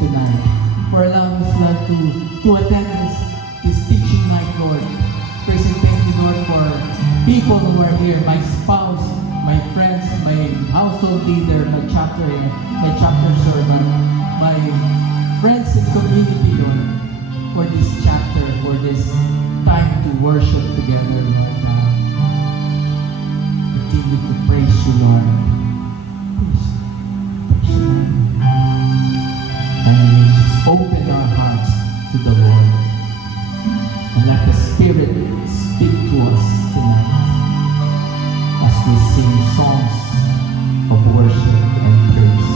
tonight, for allowing us, Lord, to attend this teaching night, Lord. Praise and thank you, Lord, for people who are here, my spouse, my friends, my household leader, my chapter servant, my friends in community, Lord, for this chapter, for this time to worship together, Lord God. Continue to praise you, Lord. Praise you, Lord. And we just open our hearts to the Lord. And let the Spirit speak to us tonight as we sing songs of worship and praise.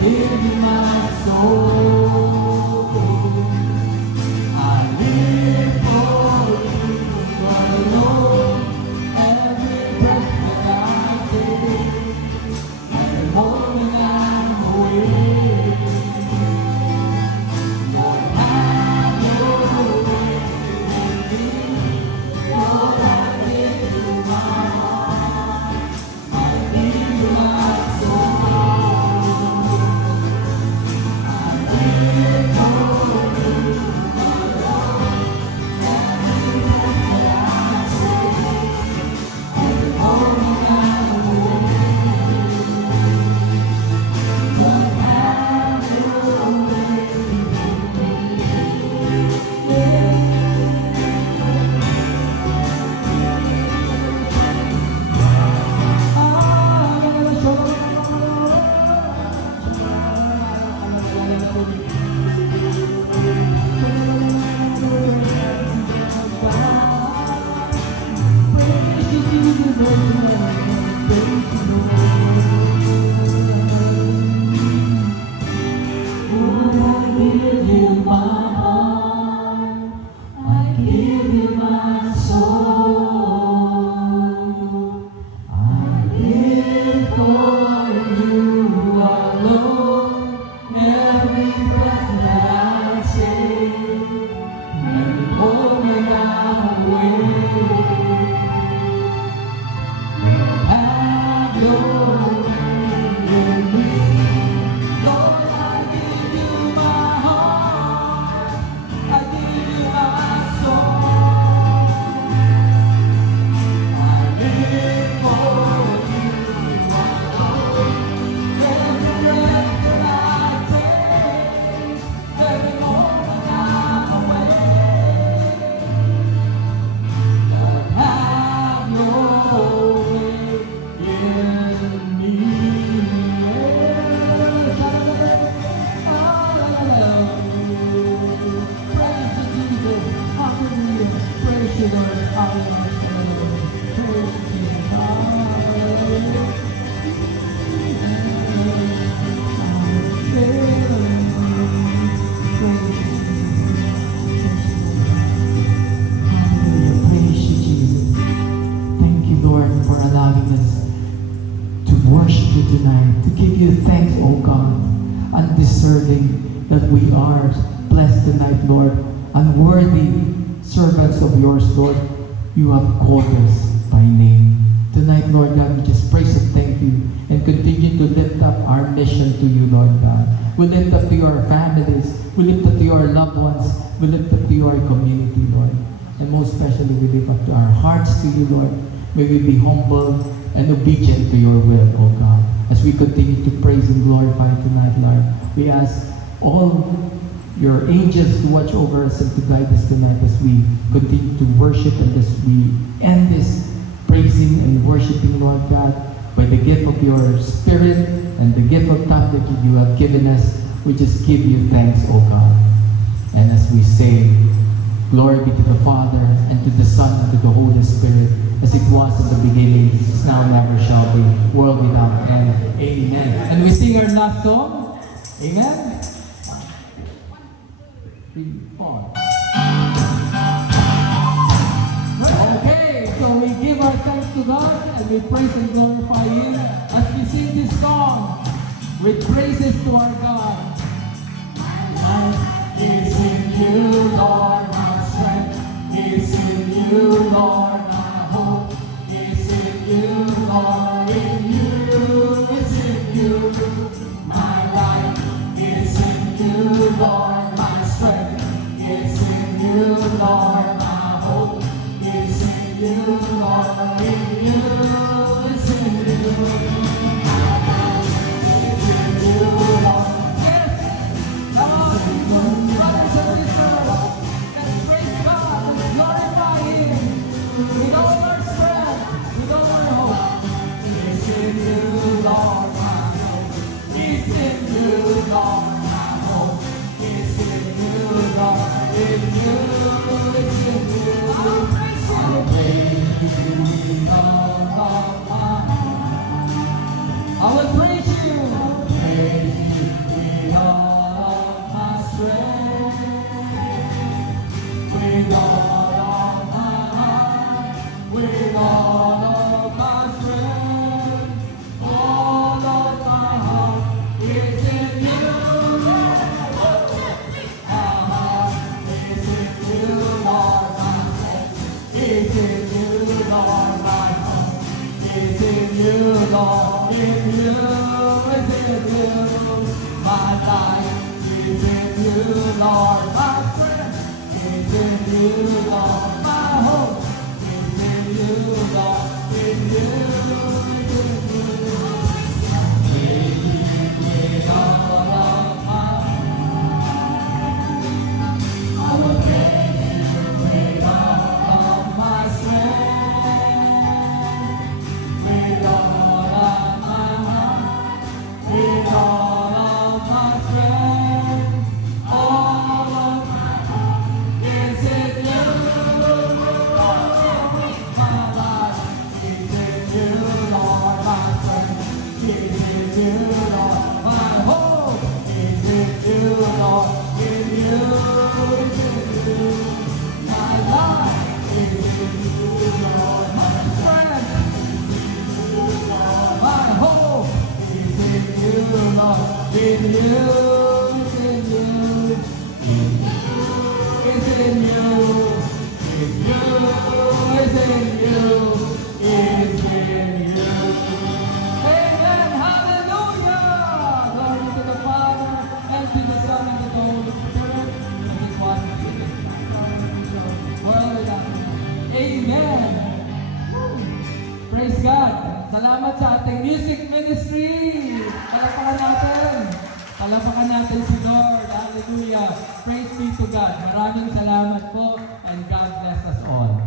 Give my soul. Lord. Hallelujah. Praise you, Jesus. Thank you, Lord, for allowing us to worship you tonight, to give you thanks, O God, undeserving that we are blessed tonight, Lord, unworthy servants of yours, Lord. You have called us by name. Tonight, Lord God, we just praise and thank you and continue to lift up our mission to you, Lord God. We lift up to your families. We lift up to your loved ones. We lift up to your community, Lord. And most especially, we lift up to our hearts to you, Lord. May we be humble and obedient to your will, O God. As we continue to praise and glorify tonight, Lord, we ask all your angels to watch over us and to guide us tonight as we continue to worship and as we end this praising and worshiping, Lord God, by the gift of your Spirit and the gift of time that you have given us. We just give you thanks, O God. And as we say, glory be to the Father, and to the Son, and to the Holy Spirit, as it was in the beginning, is now, and never shall be, world without end. Amen. And we sing our last song. Amen. 3, 4. Okay, so we give our thanks to God, and we praise and glorify Him as we sing this song with praises to our God. Life is in you, Lord, my strength is in you, Lord, my hope is in you, Lord, in you, it's in you. My life is in you, Lord, my strength is in you, Lord, my hope is in you, Lord, in you, it's in you. My life is in you, Lord. Yes, come on, brothers and sisters, let's praise God, let's glorify Him with all our strength, with all our hope. It's in you, Lord, my hope. It's in you, Lord, my hope. It's in you, Lord, in you, it's in you. I'll praise you with all of my heart. I will praise you. I'll praise you with all of my strength, with all of my heart, with all of my strength, all of my heart is in you. My heart is in you, Lord, my strength is in you, Lord, my heart is in you, Lord, in you, is in you. My life is in you, Lord, my strength is in you, Lord, my hope is in you, Lord, in you, is in you. With all of my heart, I will praise you with all of my strength, with all of my heart, with all of my strength, all of my heart is in you. My life is in you, Lord, my strength is in you, Lord, my hope is in you, Lord, in you, is in you. My life is in you, Lord, my strength is in you, Lord, my hope is in you, Lord, in you, is in you, is in you, is in you, is in you. Amen. Hallelujah. Glory to the Father, and to the Son, and to the Holy Spirit, as it was in the beginning, world without end. Amen. Praise God. Salamat sa ating music ministry. Palapakan natin. Palapakan natin si Lord. Hallelujah. Praise be to God. Maraming salamat po, and God bless us all.